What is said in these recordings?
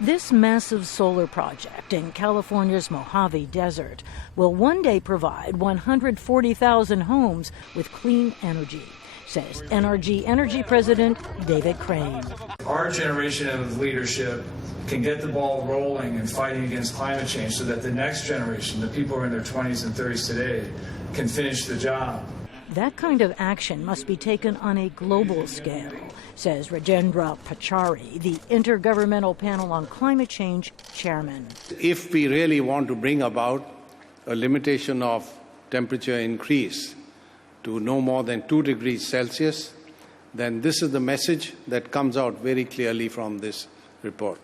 This massive solar project in California's Mojave Desert will one day provide 140,000 homes with clean energy, says NRG Energy President David Crane. Our generation of leadership can get the ball rolling in fighting against climate change so that the next generation, the people who are in their 20s and 30s today, can finish the job. That kind of action must be taken on a global scale, says Rajendra Pachauri, the Intergovernmental Panel on Climate Change chairman. If we really want to bring about a limitation of temperature increase to no more than 2 degrees Celsius, then this is the message that comes out very clearly from this report.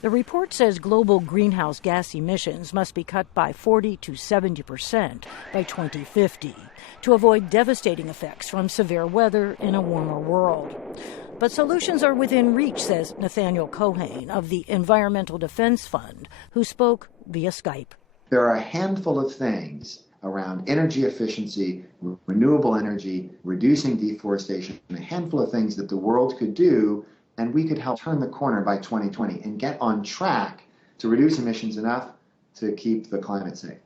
The report says global greenhouse gas emissions must be cut by 40 to 70% by 2050 to avoid devastating effects from severe weather in a warmer world. But solutions are within reach, says Nathaniel Cohane of the Environmental Defense Fund, who spoke via Skype. There are a handful of things around energy efficiency, renewable energy, reducing deforestation, a handful of things that the world could do, and we could help turn the corner by 2020 and get on track to reduce emissions enough to keep the climate safe.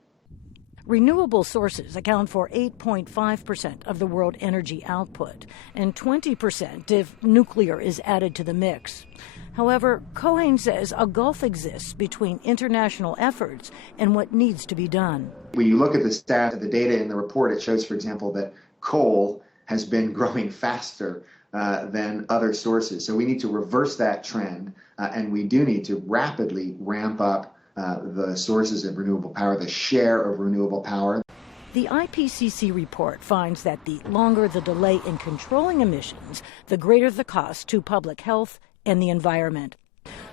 Renewable sources account for 8.5% of the world energy output, and 20% if nuclear is added to the mix. However, Cohane says a gulf exists between international efforts and what needs to be done. When you look at the stats, the data in the report, it shows, for example, that coal has been growing faster than other sources. So we need to reverse that trend, and we do need to rapidly ramp up the sources of renewable power, the share of renewable power. The IPCC report finds that the longer the delay in controlling emissions, the greater the cost to public health and the environment.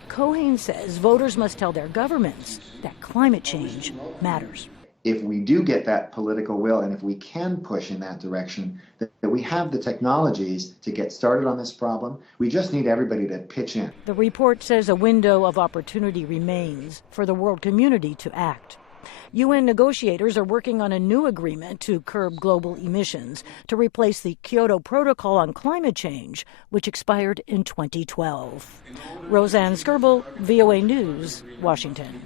Cohane says voters must tell their governments that climate change matters. If we do get that political will and if we can push in that direction, that we have the technologies to get started on this problem. We just need everybody to pitch in. The report says a window of opportunity remains for the world community to act. UN negotiators are working on a new agreement to curb global emissions to replace the Kyoto Protocol on climate change, which expired in 2012. Rosanne Skirble, VOA News, Washington.